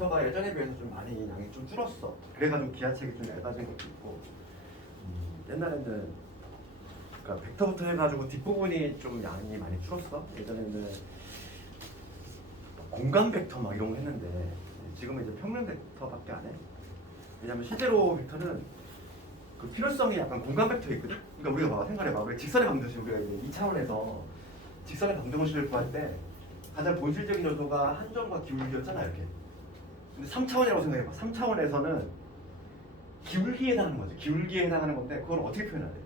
벡터가 예전에 비해서 좀 많이 양이 좀 줄었어. 그래가지고 기하책이 좀 얇아진 것도 있고. 옛날에는 그러니까 벡터부터 해가지고 뒷부분이 좀 양이 많이 줄었어. 예전에는 공간 벡터 막 이런 거 했는데 지금은 이제 평면 벡터밖에 안 해. 왜냐면 실제로 벡터는 그 필요성이 약간 공간 벡터에 있거든. 그러니까 우리가 봐, 생각해봐. 우리 직선의 방정식 우리가 이제 2차원에서 직선의 방정식을 구할 때 가장 본질적인 요소가 한점과 기울기였잖아 이렇게. 근데 3차원이라고 생각해봐. 3차원에서는 기울기에 해당하는 거지. 기울기에 해당하는 건데 그걸 어떻게 표현해야 돼?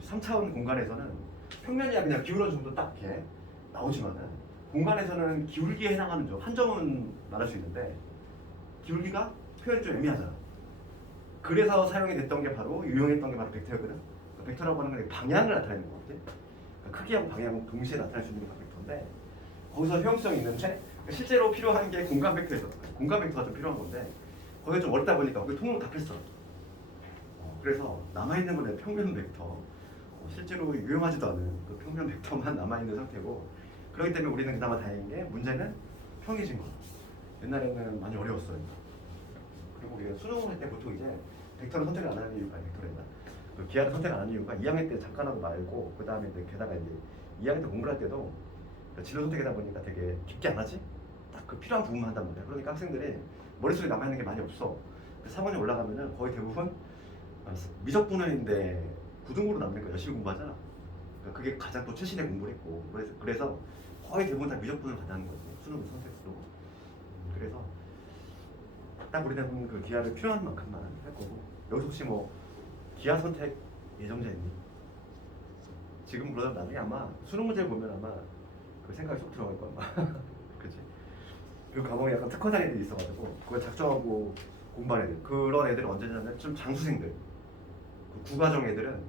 3차원 공간에서는 평면이야 그냥 기울어진 정도 딱 이렇게 나오지만은 공간에서는 기울기에 해당하는 점 한 점은 말할 수 있는데 기울기가 표현이 좀 애매하잖아. 그래서 사용이 됐던 게 바로 유용했던 게 바로 벡터였거든. 그러니까 벡터라고 하는 건 방향을 나타내는 거거든. 그러니까 크기하고 방향은 동시에 나타낼 수 있는 게 벡터인데 거기서 효용성이 있는데 실제로 필요한 게 공간 벡터에서 공간 벡터가 좀 필요한 건데 거기가 좀 어렵다 보니까 거기 통으로 다 뺐어. 그래서 남아있는 거는 평면 벡터. 실제로 유용하지도 않은 그 평면 벡터만 남아있는 상태고 그렇기 때문에 우리는 그나마 다행인 게 문제는 평이진 거. 옛날에는 많이 어려웠어요. 그리고 우리가 수능을 할 때 보통 이제 벡터를 선택을 안 하는 이유가 벡터랜다. 그 기하를 선택 안 하는 이유가 2학년 때 잠깐 하고 말고 그 다음에 이제 게다가 이제 2학년 때 공부를 할 때도 진로 선택이다 보니까 되게 깊게 안 하지? 딱 그 필요한 부분만 한단 말이야. 그러니까 학생들이 머릿속에 남아있는 게 많이 없어. 3학년 올라가면은 거의 대부분 미적분야인데 9등급으로 남는 거 열심히 공부하잖아. 그러니까 그게 가장 또 최신의 공부를 했고 그래서 거의 대부분 다 미적분을 받는 거지. 수능 선택수로. 그래서 딱 우리는 그 기하를 필요한 만큼만 할 거고 여기서 혹시 뭐 기하 선택 예정자 있니? 지금 그러다 나중에 아마 수능 문제를 보면 아마 그 생각이 쏙 들어갈 거야 아마. 그치? 그 과목에 약간 특화된 애들이 있어가지고 그걸 작정하고 공부하는 애들 그런 애들은 언제냐면 좀 장수생들 그 구과정 애들은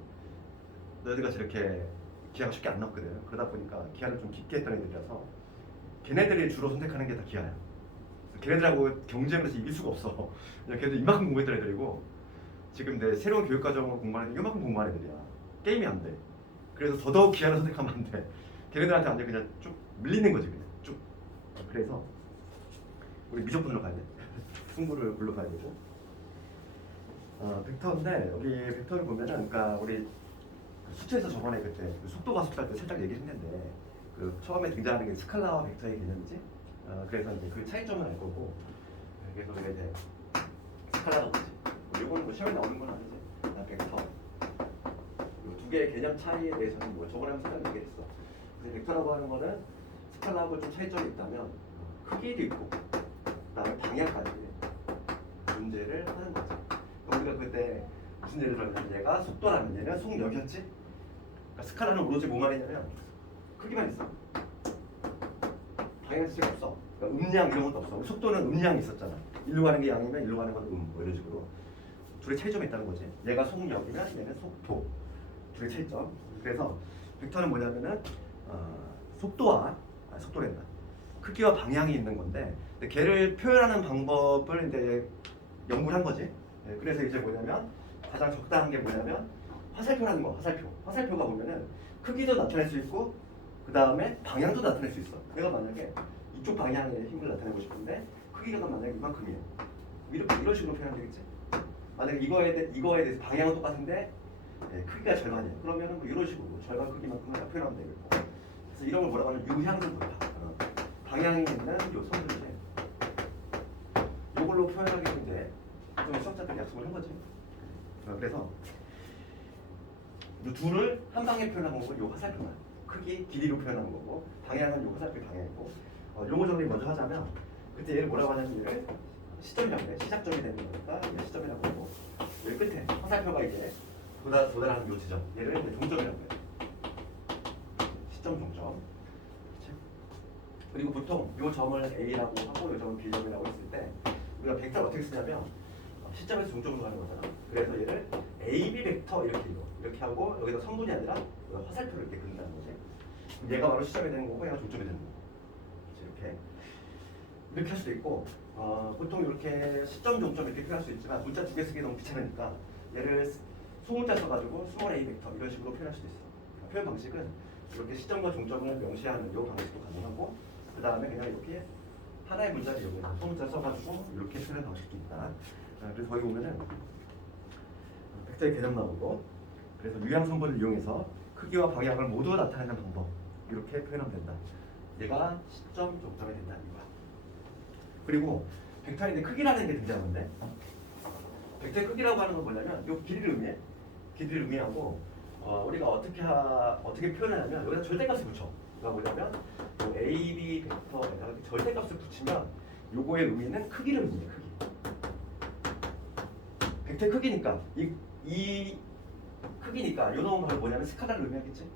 너희들과 저렇게 기하가 쉽게 안 나왔거든. 그러다 보니까 기하를 좀 깊게 했던 애들이라서 걔네들이 주로 선택하는 게 다 기하야. 걔네들하고 경쟁을 해서 이길 수가 없어. 그냥 걔네들 이만큼 공부했던 애들이고 지금 내 새로운 교육과정을 공부하는 이만큼 공부하는 애들이야. 게임이 안 돼. 그래서 더더욱 기하를 선택하면 안 돼. 걔네들한테 완전 그냥 쭉 밀리는 거지 그냥 쭉. 그래서 우리 미적분으로 가야 돼. 승부를 불러 가야 되고. 벡터인데 여기 벡터를 보면은 그러니까 우리 수트에서 저번에 그때 그 속도 가속할 때 살짝 얘기를 했는데 그 처음에 등장하는 게 스칼라와 벡터의 개념이지. 그래서 이제 그 차이점을 알 거고 그래서 우리가 이제 스칼라가 뭐지? 이거는 뭐 시험에 나오는 건 아니지. 벡터. 이 두 개의 개념 차이에 대해서는 뭐 저번에 한번 살짝 얘기했어. 그래서 벡터라고 하는 거는 스칼라하고 좀 차이점이 있다면 크기도 있고 그다음에 방향까지 문제를 하는 거지. 그럼 우리가 그때 무슨 예를 들었냐면 얘가 속도라면 얘는 속력이었지? 그러니까 스칼라는 오로지 뭐 말이냐면 크기만 있어. 방향 자체가 없어. 그러니까 음량 이런 것도 없어. 속도는 음량이 있었잖아. 일로 가는 게 양이면 일로 가는 건 뭐 이런 식으로. 둘의 차이점이 있다는 거지. 얘가 속력이면 얘는 속도. 둘의 차이점. 그래서 벡터는 뭐냐면은 속도란다. 크기와 방향이 있는 건데 근데 걔를 표현하는 방법을 이제 연구를 한 거지. 네, 그래서 이제 뭐냐면 가장 적당한 게 뭐냐면 화살표라는 거. 화살표가 보면은 크기도 나타낼 수 있고 그 다음에 방향도 나타낼 수 있어. 내가 만약에 이쪽 방향의 힘을 나타내고 싶은데 크기가 만약에 이만큼이에요. 이런 식으로 표현하면 되겠지. 만약에 이거에 대해서 방향은 똑같은데 네, 크기가 절반이에요. 그러면은 뭐 이런 식으로 절반 크기만큼 표현하면 되겠고. 그래서 이런 걸 뭐라고 하면 유향성 방향이 있는 요 선들이지. 이걸로 표현하기 이제 좀 수학자들이 약속을 한 거지. 그래서 이 둘을 한 방에 표현한 거고 요 화살표만 크기, 길이로 표현한 거고 방향은 요 화살표 방향이고 요거 정리 먼저 하자면 그때 얘를 뭐라고 하냐면 얘를 시점이라고 해. 시작점이 되는 거니까 얘 시점이라고 하고 여기 끝에 화살표가 이제 도달하는 요 지점 얘를 이제 종점이라고 해. 시점 종점. 그치? 그리고 보통 요 점을 A라고 하고 요 점을 B점이라고 했을 때 우리가 벡터를 어떻게 쓰냐면 시점에서 종점으로 가는 거잖아. 그래서 얘를 AB 벡터 이렇게 읽어. 이렇게 하고 여기다 성분이 아니라 화살표를 이렇게 그린다는 거지. 얘가 바로 시점이 되는 거고 얘가 종점이 되는 거고. 이렇게 할 수도 있고 보통 이렇게 시점 종점 이렇게 표현할 수 있지만 문자 두 개 쓰기 너무 귀찮으니까 얘를 소문자 써가지고 스몰 A 벡터 이런 식으로 표현할 수도 있어. 표현 방식은 이렇게 시점과 종점을 명시하는 이 방식도 가능하고 그 다음에 그냥 이렇게 하나의 문자를 이용해서 소문자 써가지고 이렇게 표현을 나올 수도 있다. 그래서 거기 보면은 벡터의 개념 나오고, 그래서 유형 성분을 이용해서 크기와 방향을 모두 나타내는 방법, 이렇게 표현하면 된다. 얘가 시점 종점이 된다 이거야. 그리고 벡터인데 크기라는 게 등장하는데, 벡터의 크기라고 하는 건 뭐냐면 요 길이를 의미해. 길이를 의미하고 우리가 어떻게 표현하냐면 여기다 절대값을 붙여. 그러니까 뭐냐면 요 A, B 벡터에다가 절대값을 붙이면 요거의 의미는 크기를 의미해. 크기. 벡터의 크기니까 이 크기니까 요 놈은 바로 뭐냐면 스칼라를 의미하겠지.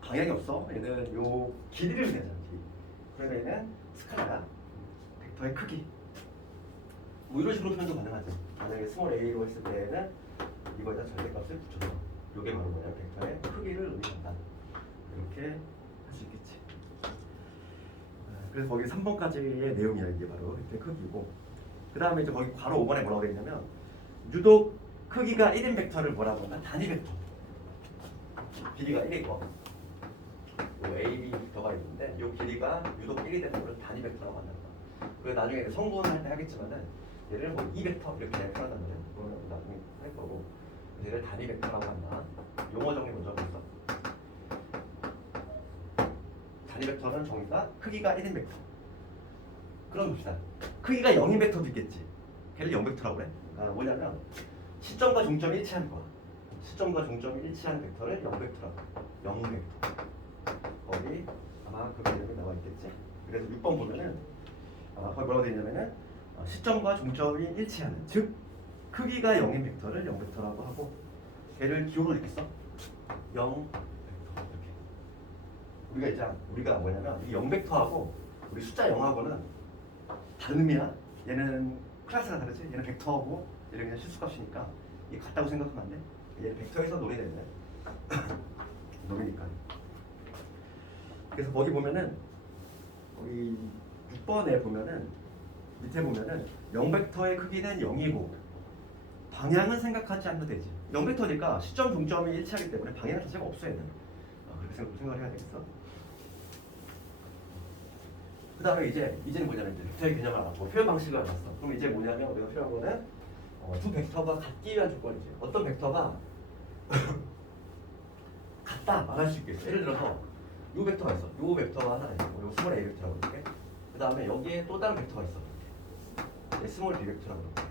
방향이 없어. 얘는 요 길이를 의미하잖아. 길이. 그러면 얘는 스칼라야. 벡터의 크기. 뭐 이런 식으로 표현도 가능하죠. 만약에 스몰 a로 했을 때는 이거에다 절대값을 붙여서 이게 바로 뭐냐, 벡터의 크기를 의미한다. 이렇게 할 수 있겠지. 그래서 거기 3번까지의 내용이야. 이게 바로 벡터의 크기고, 그 다음에 이제 거기 괄호 5번에 뭐라고 되어 있냐면 유독 크기가 1인 벡터를 뭐라고 하나? 단위 벡터. 길이가 1이고 요 AB 벡터가 있는데 요 길이가 유독 1이 되는 걸 단위 벡터라고 한다. 그리고 나중에 성분할 때 하겠지만은 얘를 뭐 2벡터 이렇게 표현한다면 그거는 나중에 할 거고, 얘를 단위 벡터라고 한다. 용어 정리 먼저 해볼까? 단위 벡터는 정의가 크기가 1인 벡터. 그럼 봅시다. 크기가 0인 벡터도 있겠지. 걔를 0벡터라고 그래. 그러니까 뭐냐면 시점과 종점이 일치하는 거야. 시점과 종점이 일치하는 벡터를 0벡터라고. 0벡터. 거기 아마 그 개념이 나와 있겠지. 그래서 6번 보면은 거기 뭐라고 되어 있냐면은 시점과 종점이 일치하는, 즉 크기가 0인 벡터를 0벡터라고 하고, 걔를 기호로 이렇게 써. 0벡터 이렇게. 우리가 뭐냐면 이 0벡터하고 우리 숫자 0하고는 다른 의미야. 얘는 클래스가 다르지. 얘는 벡터하고 얘는 그냥 실수값이니까 이게 같다고 생각하면 안 돼. 얘는 벡터에서 논의되는 놈이니까. 그래서 거기 보면은 거기 6번에 보면은 밑에 보면은 0벡터의 크기는 0이고 방향은 생각하지 않아도 되지. 0벡터니까 시점 종점이 일치하기 때문에 방향 자체가 없어. 얘는 그렇게 생각을 해야 되겠어. 그 다음에 이제는 뭐냐면 벡터의 개념을 알았고 표현 방식을 알았어. 그럼 이제 뭐냐면 우리가 필요한 거는 두 벡터가 같기 위한 조건이지. 어떤 벡터가 같다 말할 수 있겠어. 예를 들어서 요 벡터가 있어. 요 벡터가 하나 있고, 요 스몰 A 벡터라고 이렇게. 그 다음에 여기에 또 다른 벡터가 있어. 이렇게. 스몰 B 벡터라고 이렇게.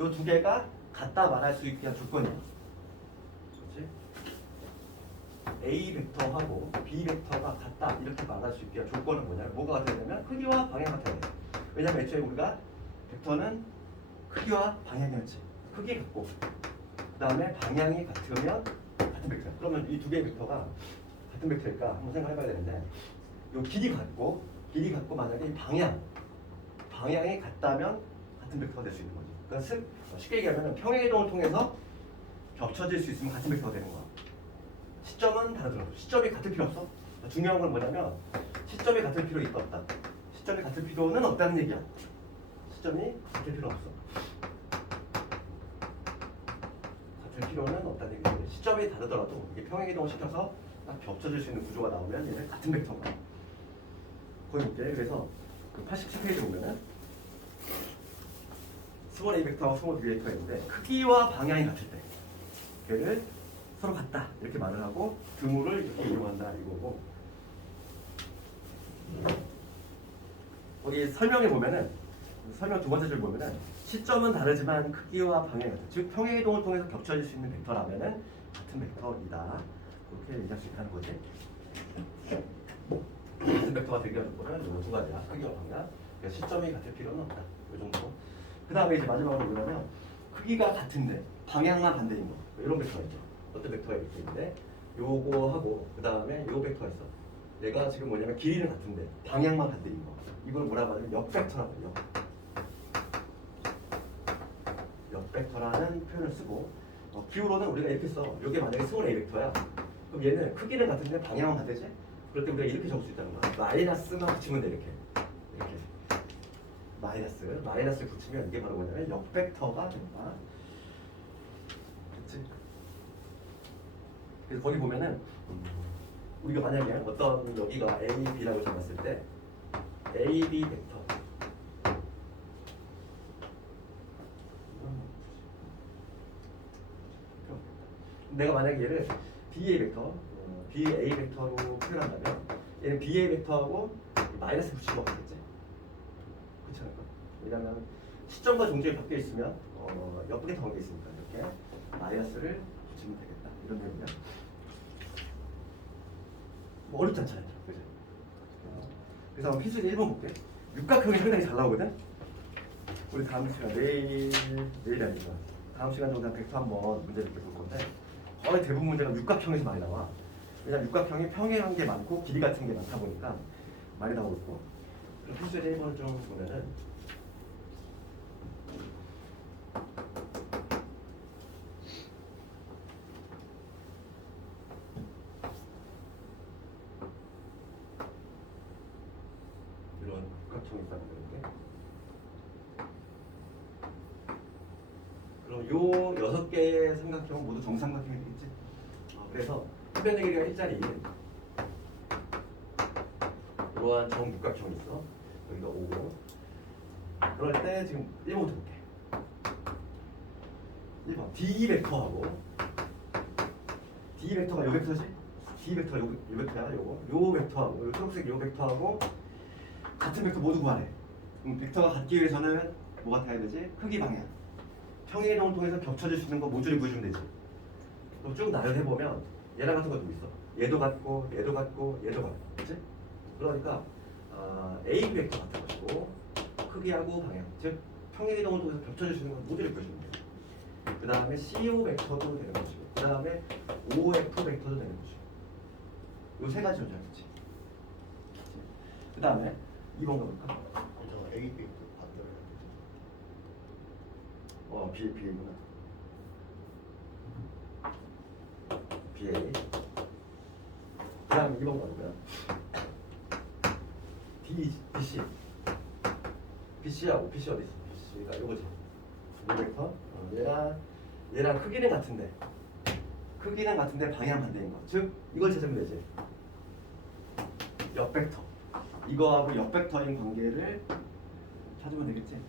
요 두 개가 같다 말할 수 있게 한 조건이야. 그렇지? A 벡터하고 B 벡터가 같다 이렇게 말할 수 있게 한 조건은 뭐냐면 뭐가 같아야 되면 크기와 방향 같아야 돼. 왜냐면 애초에 우리가 벡터는 크기와 방향이었지. 크기 같고 그 다음에 방향이 같으면 같은 벡터야. 그러면 이 두 개의 벡터가 같은 벡터일까 한번 생각해봐야 되는데, 요 길이 같고 만약에 이 방향이 같다면 같은 벡터가 될 수 있는 거지. 그러니까 쉽게 얘기하면 평행이동을 통해서 겹쳐질 수 있으면 같은 벡터가 되는 거야. 시점은 다르더라도 시점이 같을 필요 없어. 중요한 건 뭐냐면 시점이 같을 필요 있다 없다. 시점이 같을 필요는 없다는 얘기야. 시점이 같을 필요 없어. 같을 필요는 없다는 얘기인데, 시점이 다르더라도 이게 평행이동을 시켜서 딱 겹쳐질 수 있는 구조가 나오면 얘는 같은 벡터가 거의 있대. 그래서 그 87페이지 보면은 스몰 A 벡터와 스몰 B 벡터가 있는데 크기와 방향이 같을 때 걔를 서로 같다 이렇게 말을 하고 드물을 이렇게 이용한다 이거고, 거기 설명에 보면은 설명 두 번째 줄 보면은 시점은 다르지만 크기와 방향이 같다. 즉 평행이동을 통해서 겹쳐질 수 있는 벡터라면은 같은 벡터이다. 그렇게 얘기할 수 있다는 거지. 같은 벡터가 되게 하는 거는 두 가지야. 크기와 방향. 그래서 시점이 같을 필요는 없다. 이 정도. 그 다음에 이제 마지막으로 뭐냐면 크기가 같은데 방향만 반대인 거. 이런 벡터가 있죠. 어떤 벡터가 이렇게 있는데 요거하고 그 다음에 요 벡터가 있어. 얘가 지금 뭐냐면 길이는 같은데 방향만 반대인 거. 이걸 뭐라고 하냐면 역벡터라고 해요. 역벡터라는 표현을 쓰고, 기호로는 우리가 이렇게 써. 이게 만약에 스몰 A 벡터야. 그럼 얘는 크기는 같은데 방향은 반대지? 그럴 때 우리가 이렇게 적을 수 있다는 거야. 마이너스만 붙이면 돼. 이렇게 마이너스 붙이면 이게 바로 뭐냐면 역벡터가 된다. 그렇지? 그래서 거기 보면은 우리가 만약에 어떤 여기가 A, B라고 잡았을 때 A, B 벡터 내가 만약에 얘를 BA 벡터, BA 벡터로 표현한다면 얘는 BA 벡터하고 마이너스 붙이는 거 같겠지? 그렇지 않을까? 왜냐면 시점과 종점이 바뀌어 있으면 옆에 더한 게 있으니까 이렇게 마이너스를 붙이면 되겠다. 이런 내용이야. 뭐 어렵지 않잖아요. 그죠? 그래서 한번 필수 1번 볼게. 육각형이 상당히 잘 나오거든? 우리 다음 시간 내일이 아니라 다음 시간 정도 벡터 한번 문제를 볼 건데 거의 대부분 문제가 육각형에서 많이 나와. 왜냐면 육각형이 평행한 게 많고 길이 같은 게 많다 보니까 많이 나오고 있고. 그럼 필수 1번을 좀 보면은 이런 육각형이 있다고 그러는데 그럼 요 6개의 삼각형은 모두 정삼각형이 되겠지? 그래서 표면의 길이가 1짜리 이러한 정육각형이 있어. 여기가 5고 그럴 때 지금 1번부터 볼게. 1번 D 벡터하고 D 벡터가 요 벡터지? D 벡터가 요 벡터야. 요 벡터하고 요 초록색 요 벡터하고 같은 벡터 모두 구하래. 벡터가 같기 위해서는 뭐가 돼야 되지? 크기 방향. 평행이동을 통해서 겹쳐질 수 있는 거 모듈이 구해주면 되지. 그럼 쭉 나열해보면 얘랑 같은 것도 있어. 얘도 같고 얘도 같고 얘도 같고 그치? 그러니까 A 벡터 같은 것이고 크기하고 방향 즉 평행이동을 통해서 겹쳐질 수 있는 건 모듈이 구해주면 돼. 그 다음에 CO 벡터도 되는 것이고 그 다음에 OF 벡터도 되는 것이고 요 세 가지 존재하겠지. 그 다음에 2번 가볼까? 저 A, B 반대로 해야 되죠. BA구나. BA. 그 다음에 2번 가볼까요? BC. BC하고 BC 어디 있어? BC가 이거지. 이 벡터. 얘랑 크기는 같은데 방향 반대인 거. 즉 이걸 찾으면 되지. 역벡터. 이거하고 역벡터인 관계를 찾으면 되겠지.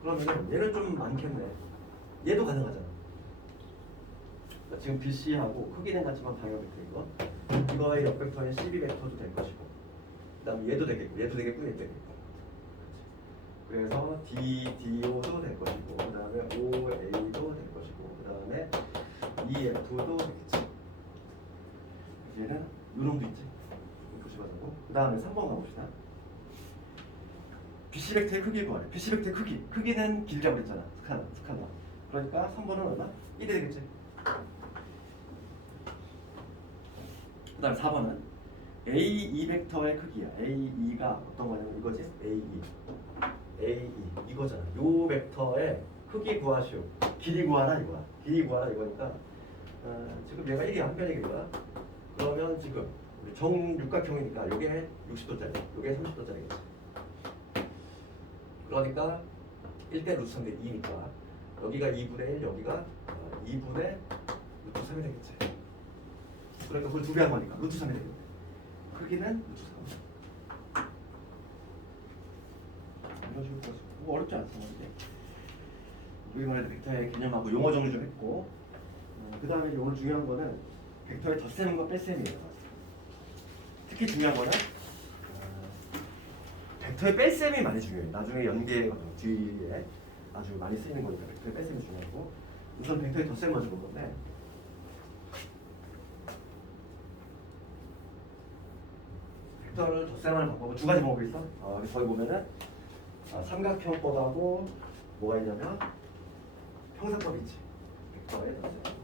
그러면 얘는 좀 많겠네. 얘도 가능하잖아. 그러니까 지금 BC하고 크기는 같지만 방향 벡터 이거의 역벡터인 CB 벡터도 될 것이고 그다음 얘도 되겠고 얘도 되겠고 얘도 되겠고 그래서 DO도 될 것이고 그 다음에 OA도 될 것이고 그 다음에 EF도 되겠지. 얘는 요놈도 있지. 조심하자고. 그 다음에 3번 가봅시다. BC 벡터의 크기 구하래. BC 벡터의 크기는 길이라고 그랬잖아. 스칼라. 그러니까 3번은 얼마? 1이 되겠지. 그 다음에 4번은 AE 벡터의 크기야. AE가 어떤 거냐면 이거지. AE 이거잖아. 요 벡터의 크기 구하시오. 길이 구하라 이거야. 길이 구하라 이거니까 지금 얘가 1이 한 변의 길이야. 그러면 지금 우리 정육각형이니까 요게 60도짜리, 요게 30도짜리겠지. 그러니까 1대 루트 3대 2니까 여기가 2분의 1, 여기가 2분의 루트 3이 되겠지. 그러니까 그걸 2배 한 거니까 루트 3이 되겠네. 크기는 루트 3. 이런 식으로 풀었어. 뭐 어렵지 않잖아 이게. 우리 말해도 벡터의 개념하고 용어 정리 좀 했고 그 다음에 오늘 중요한 거는 벡터의 덧셈과 뺄셈이에요. 특히 중요한 거는 벡터의 뺄셈이 많이 중요해요. 나중에 연계 뒤에 아주 많이 쓰이는 거니까 벡터의 뺄셈이 중요하고 우선 벡터의 덧셈 먼저 볼 건데 벡터를 덧셈하는 방법은 두 가지 방법이 있어. 거기 보면은 삼각형법하고 뭐가 있냐면 평상법이 있지. 벡터의 덧셈.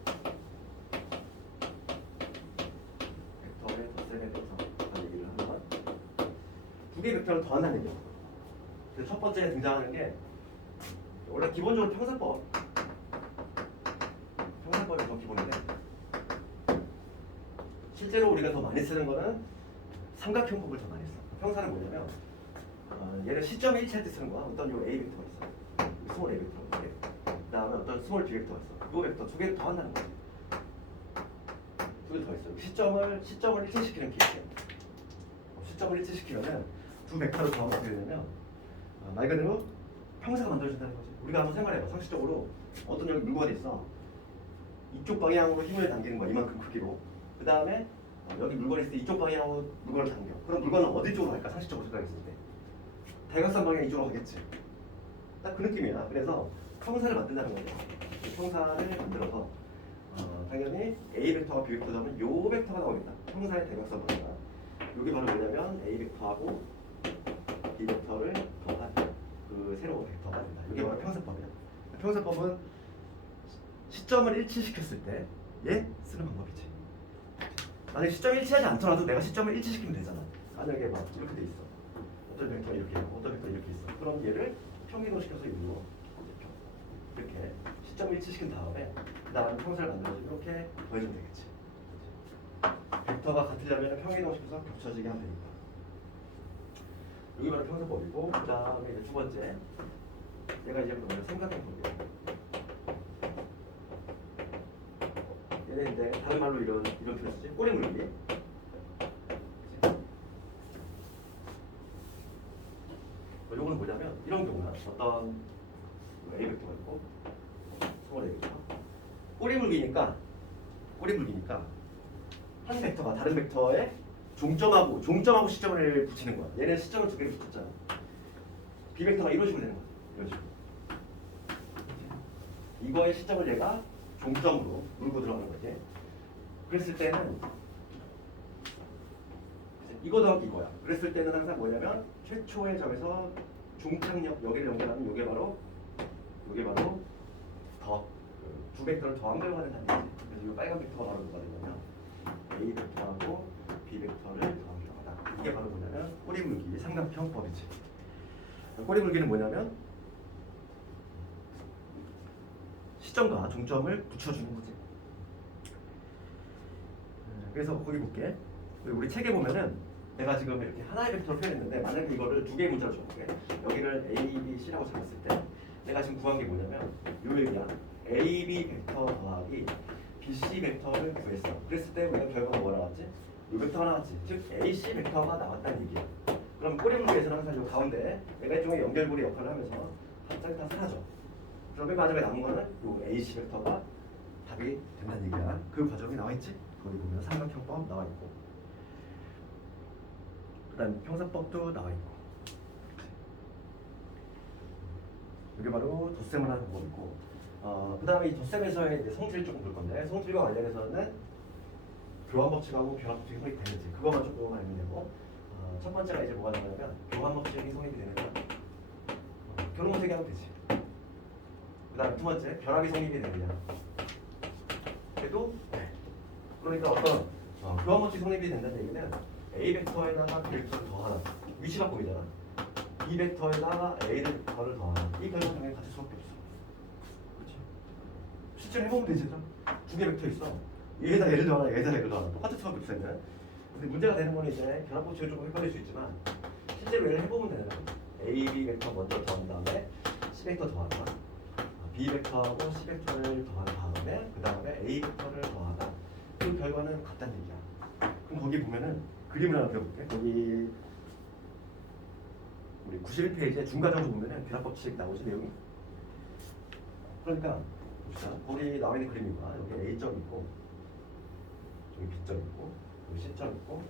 벡터의 덧셈에 대해서 얘기를 하면 두 개의 벡터를 더한다는 얘기야. 그래서 첫 번째 등장하는 게 원래 기본적으로 평상법이 더 기본인데 실제로 우리가 더 많이 쓰는 거는 삼각형법을 더 많이 써. 평사는 뭐냐면 얘는 시점에 일치할 때 쓰는 거야. 어떤 요 A 벡터가 있어. 스몰 A 벡터. 그 다음에 어떤 스몰 B 벡터가 있어. 요 벡터 두 개를 더 한다는 거야. 두 개 더 있어. 시점을 일치시키는 케이스야. 시점을 일치시키려면 두 벡터를 더하면 어떻게 되냐면 말 그대로 평사가 만들어진다는 거지. 우리가 한번 생각해봐. 상식적으로 어떤 여기 물건이 있어. 이쪽 방향으로 힘을 당기는 거야. 이만큼 크기로. 그 다음에 여기 물건이 있을 때 이쪽 방향으로 물건을 당겨. 그럼 물건은 어디 쪽으로 갈까? 상식적으로 생각했을 때. 대각선 방향 이쪽으로 가겠지. 딱 그 느낌이야. 그래서 평사를 만든다는 거죠. 평사를 만들어서 당연히 A 벡터와 B 벡터 하면 요 벡터가 나오겠다. 평사의 대각선 방향. 이게 바로 뭐냐면 A 벡터하고 B 벡터를 더한 그 새로운 벡터가 된다. 이게 바로 평사법이야. 평사법은 시점을 일치시켰을 때 얘 쓰는 방법이지. 만약에 시점이 일치하지 않더라도 내가 시점을 일치시키면 되잖아. 만약에 막 이렇게 돼 있어. 어떤 벡터가 이렇게 있고 어떤 벡터가 이렇게 있어. 그럼 얘를 평행이동시켜서 이리로 이렇게 시점을 일치시킨 다음에 그 다음에 평사를 만들어서 이렇게 더해주면 되겠지. 벡터가 같으려면 평행이동시켜서 겹쳐지게 하면 되니까. 여기 바로 평사법이고 그 다음에 이제 두 번째 얘가 이제 뭐냐면 삼각형법이야. 얘는 이제 다른 말로 이런 표현 쓰지. 꼬리 물기. 요거는 뭐냐면 이런 경우나 어떤 A 벡터가 있고 스몰 A 벡터. 꼬리 물기니까 한 벡터가 다른 벡터에 종점하고 시점을 붙이는 거야. 얘는 시점을 두 개를 붙였잖아. B 벡터가 이런 식으로 되는 거야. 이런 식으로. 이거의 시점을 얘가 종점으로 물고 들어가는 거지. 그랬을 때는 이거 더하기 이거야. 그랬을 때는 항상 뭐냐면 최초의 점에서 중창력 여기를 연결하면 요게 바로 두 벡터를 더한 결과가 된다는 얘기지. 그래서 이 빨간 벡터가 바로 뭐가 되냐면 A 벡터하고 B 벡터를 더한 결과다. 이게 바로 뭐냐면 꼬리 물기 삼각형법이지. 꼬리 물기는 뭐냐면 시점과 종점을 붙여주는 거지. 그래서 거기 볼게. 우리 책에 보면은 내가 지금 이렇게 하나의 벡터를 표현했는데 만약에 이거를 두 개의 문자로 줘볼게. 여기를 A, B, C라고 잡았을 때 내가 지금 구한 게 뭐냐면 요 얘기야. A, B 벡터 더하기 B, C 벡터를 구했어. 그랬을 때 우리가 결과가 뭐가 나왔지? 요 벡터가 나왔지. 즉 A, C 벡터가 나왔다는 얘기야. 그럼 꼬리 물기에서는 항상 요 가운데 내가 일종의 연결고리 역할을 하면서 갑자기 다 사라져. 그러면 마지막에 남은 거는 요 AC 벡터가 답이 된다는 얘기야. 그 과정이 나와 있지? 거기 보면 삼각형법 나와 있고, 그다음 평사법도 나와 있고. 이게 바로 덧셈을 하는 방법이고, 그다음에 이 덧셈에서의 이제 성질을 조금 볼 건데, 성질과 관련해서는 교환 법칙하고 변화 법칙이 성립이 되는지 그것만 조금 알면 되고, 첫 번째가 이제 뭐가 나오냐면 교환 법칙이 성립이 되면 결혼 어떻게 하면 되지. 그다음 두 번째 결합이 성립이 되느냐. 그래도 그러니까 어떤 교환 법칙 성립이 된다는 얘기는 A 벡터에다가 B 벡터를 더하나 위치 바꿈이잖아. B 벡터에다가 A 벡터를 더하나 이 결과 당연히 같을 수밖에 없어. 그렇지? 실제로 해보면 되지. 두 개 벡터 있어. 얘에다 얘를 더하나 얘에다 얘를 더하나 똑같을 수밖에 없어. 얘는. 근데 문제가 되는 건 이제 결합 법칙을 조금 헷갈릴 수 있지만 실제로 얘를 해보면 되는 거야. A, B 벡터 먼저 더한 다음에 C 벡터 더하나 B 벡터하고 C 벡터를 더한 다음에 그 다음에 A 벡터를 더하다. 그 결과는 같다는 얘기야. 그럼 거기 보면은 그림을 하나 그려볼게. 거기 우리 91페이지에 중간정도 보면은 결합 법칙 나오지 내용이. 그러니까 봅시다. 거기 나와 있는 그림이구나. 여기 A점 있고 여기 B점 있고 여기 C점 있고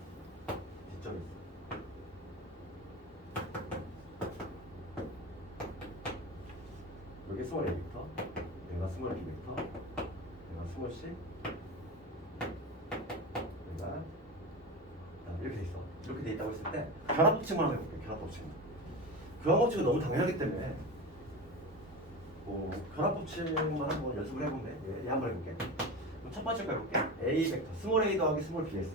D점 있어. 여기 스몰 A 벡터, 여기가 스몰 B 벡터, 여기가 스몰 C, 여기가 이렇게 돼 있어. 이렇게 돼 있다고 했을 때 결합 법칙만 한번 해볼게. 결합 법칙만. 교환 법칙은 너무 당연하기 때문에 결합 법칙만 한번 연습을 해보면 돼. 얘 한번 해볼게. 그럼 첫 번째 거 해볼게. A 벡터, 스몰 A 더하기 스몰 B 했어.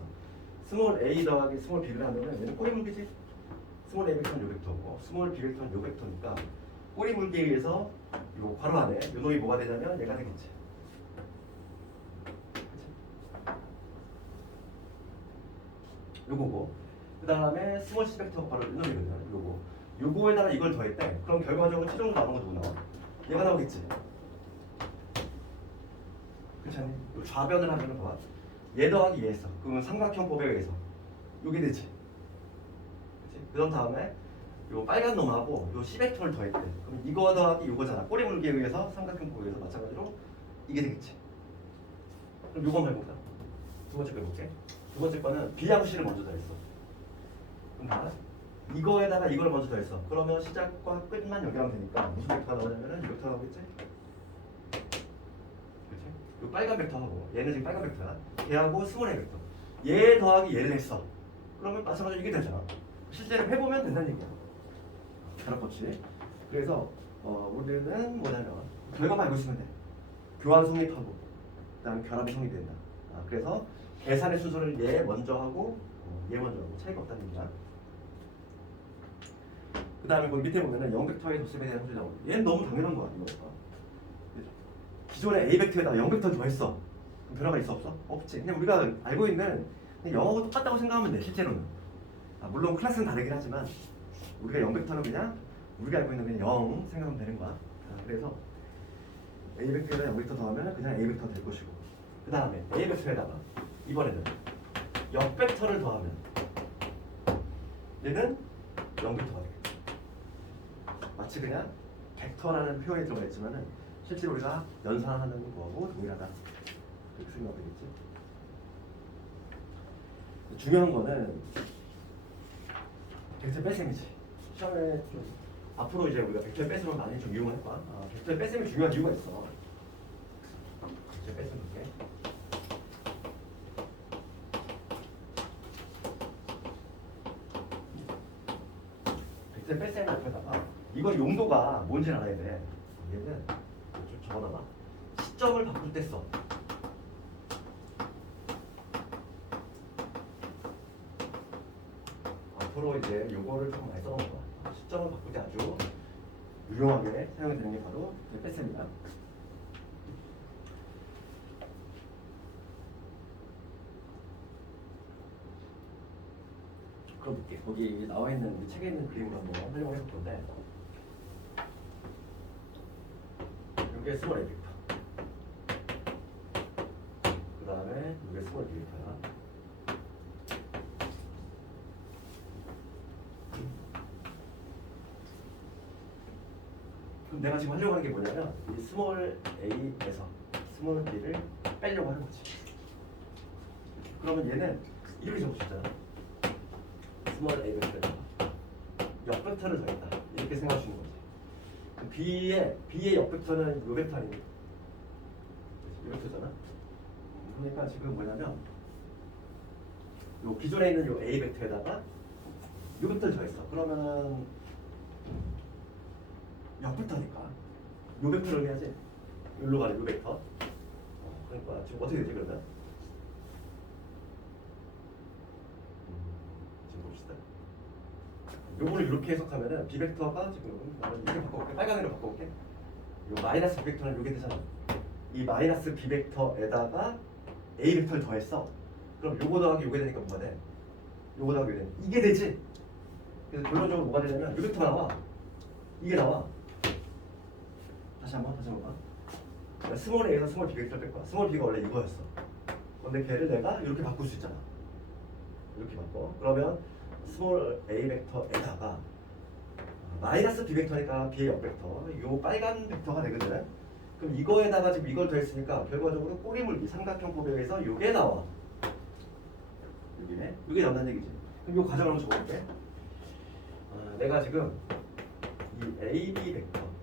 스몰 A 더하기 스몰 B를 하면은 얘는 꼬리 물기지. 스몰 A 벡터는 요 벡터고 스몰 B 벡터는 요 벡터니까 꼬리 물기에 의해서 요 괄호 안에 요 놈이 뭐가 되냐면 얘가 되겠지. 그치? 요거고 그 다음에 스몰 C 벡터가 바로 요 놈이거든요. 요거에다가 이걸 더했대. 그럼 결과적으로 최종적으로 나오는 거 누구 나와? 얘가 나오겠지. 그렇지 않니? 요 좌변을 하면은 봐봐. 얘 더하기 얘 했어. 그러면 삼각형법에 의해서 요게 되지. 그치? 그런 다음에 요 빨간 놈하고 요 C 벡터를 더했대. 그럼 이거 더하기 요거잖아. 꼬리 물기에 의해서 삼각형법에 의해서 마찬가지로 이게 되겠지. 그럼 요거 한번 해볼까? 두 번째 거 해볼게. 두 번째 거는 B하고 C를 먼저 더했어. 그럼 봐라. 이거에다가 이걸 먼저 더했어. 그러면 시작과 끝만 연결하면 되니까 무슨 벡터가 나오냐면은 이 벡터가 나오겠지? 그렇지? 이 빨간 벡터하고 얘는 지금 빨간 벡터야. 얘하고 스몰 A 벡터. 얘 더하기 얘를 했어. 그러면 마찬가지로 이게 되잖아. 실제로 해보면 된다는 얘기야. 다락법칙. 그래서 우리는 뭐냐면 결과만 알고 있으면 돼. 교환 성립하고 그다음에 결합이 성립된다. 그래서 계산의 순서를 얘 먼저 하고 얘 먼저 하고 차이가 없다는 얘기야. 그 다음에 거기 밑에 보면은 0벡터의 도습에 대한 소리 나오고 얘는 너무 당연한 거야 이거. 기존에 A 벡터에다가 0벡터 더했어. 그럼 변화가 있어 없어? 없지. 그냥 우리가 알고 있는 그냥 영어하고 똑같다고 생각하면 돼 실제로는. 물론 클래스는 다르긴 하지만 우리가 0벡터는 그냥 우리가 알고 있는 그냥 0 생각하면 되는 거야. 그래서 A 벡터에다 0벡터 더하면 그냥 A 벡터 될 것이고 그 다음에 A 벡터에다가 이번에는 역 벡터를 더하면 얘는 0벡터가 되겠다. 마치 그냥 벡터라는 표현이 들어가 있지만은 실제로 우리가 연산하는 거하고 동일하다. 그렇게 생각하면 되겠지. 중요한 거는 벡터 뺄셈이지. 시험에 좀 앞으로 이제 우리가 벡터 뺄셈을 많이 좀 이용할 거야. 벡터 뺄셈이 중요한 이유가 있어. 벡터 뺄셈 볼게. 벡터 뺄셈 앞에다가 이거 용도가 뭔지 알아야 돼. 얘는 좀 적어놔봐. 시점을 바꿀 때 써. 앞으로 이제 요거를 조금 많이 써놓은 거야. 시점을 바꿀 때 아주 유용하게 사용이 되는 게 바로 뺄셈이다. 그럼 볼게. 거기 나와 있는 우리 책에 있는 그림을 한번 활용을 해볼 건데, 이게 스몰 A 벡터. 그 다음에 이게 스몰 B 벡터야. 그럼 내가 지금 하려고 하는 게 뭐냐면 이 스몰 A에서 스몰 B를 빼려고 하는 거지. 그러면 얘는 이렇게 적을 수 있잖아. 스몰 A 벡터에다가 역 벡터를 더했다. 이렇게 생각할 수 있는 거지. B의 역 벡터는 요 벡터 아닙니까? 이 벡터잖아. 그러니까 지금 뭐냐면 요 기존에 있는 요 A 벡터에다가 요 벡터를 더했어. 그러면은 역 벡터니까 요 벡터를 해야지. 여기로 가는 요 벡터. 그러니까 지금 어떻게 되지 그러면? 지금 봅시다. 요거를 이렇게 해석하면은 B 벡터가 지금 나는 이렇게 바꿔볼게. 빨간색으로 바꿔볼게. 요 마이너스 B 벡터는 요게 되잖아. 이 마이너스 B 벡터에다가 A 벡터를 더했어. 그럼 요거 더하기 요게 되니까 뭐가 돼? 요거 더하기 요게 돼. 이게 되지. 그래서 결론적으로 뭐가 되냐면 요 벡터가 나와. 이게 나와. 다시 한번 봐. 스몰 A에서 스몰 B 벡터를 뺄 거야. 스몰 B가 원래 이거였어. 근데 걔를 내가 이렇게 바꿀 수 있잖아. 이렇게 바꿔. 그러면 스몰 A 벡터에다가 마이너스 B 벡터니까 B의 역 벡터, 요 빨간 벡터가 되거든. 그럼 이거에다가 지금 이걸 더했으니까 결과적으로 꼬리물기 삼각형 포백에서 요게 나와. 여기네. 요게 나온다는 얘기지. 그럼 요 과정을 한번 적어볼게. 내가 지금 이 AB 벡터